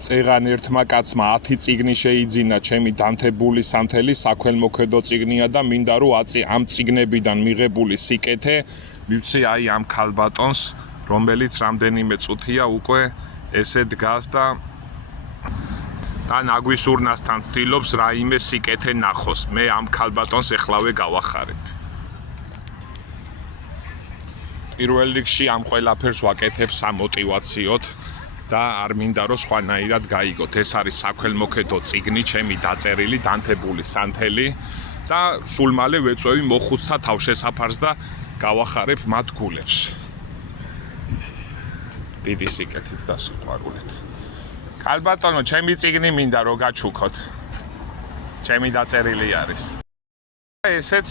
წეღან ერთმა კაცმა 10 წიგნი შეიძინა ჩემი დანთებული სამთელი საქველმოქმედო წიგნია და მინდა რომ ამ წიგნებიდან მიღებული სიკეთე მივცე აი ამ ქალბატონს რომელიც რამდენიმე წუთია უკვე ესე დგას და ნაგვისურნასთან ცდილობს რაიმე სიკეთე ნახოს მე ამ ქალბატონს ეხლავე გავახარებ პირველ რიგში ამ ყველაფერს ვაკეთებ სამოტივაციოდ და არ მინდა რომ სხვანაირად გაიგოთ. ეს არის საქველმოქმედო წიგნი, ჩემი დაწერილი, დანთებული სანთელი და სულ მალე ვეწვევი მოხუცთა თავშესაფარს და გავახარებ მათ გულებს. დიდი სიკეთით და სიყვარულით. ქალბატონო, ჩემი წიგნი მინდა რომ გაჩუქოთ. ჩემი დაწერილი არის. ესეც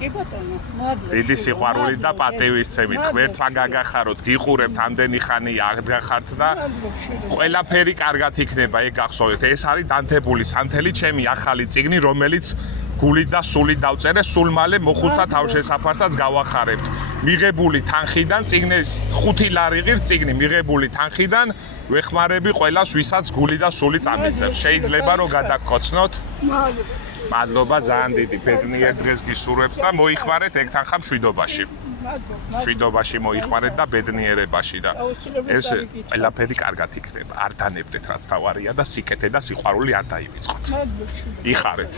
კი ბატონო, მადლობა. დიდი სიყვარულით და პატივისცემით. ღმერთმა გაგახაროთ, გიყურებთ ამდენი ხანი აღდგახართ და ყველაფერი კარგად იქნება, ეგ გახსოვეთ. ეს არის დანთებული სანთელი, ჩემი ახალი წიგნი, რომელიც გულით და სულით დავწერე, სულ მალე მოხუცთა თავშესაფარსაც გავახარებთ. მიღებული თანხიდან წიგნის 5 ლარი ღირს წიგნი, მიღებული თანხიდან ვეხმარები ყველას, ვისაც გული და სული წამიწევს. შეიძლება რომ გადაგკოცნოთ. მადლობა ძალიან დიდი ბედნიერ დღეს გისურვებთ და მოიხმარეთ ეგ თანხა მშვიდობაში. მშვიდობაში მოიხმარეთ და ბედნიერებაში და ეს ყველაფერი კარგად იქნება. არ დანებდეთ რაც თავარია და სიკეთე და სიყვარული არ დაივიწყოთ. იხარეთ.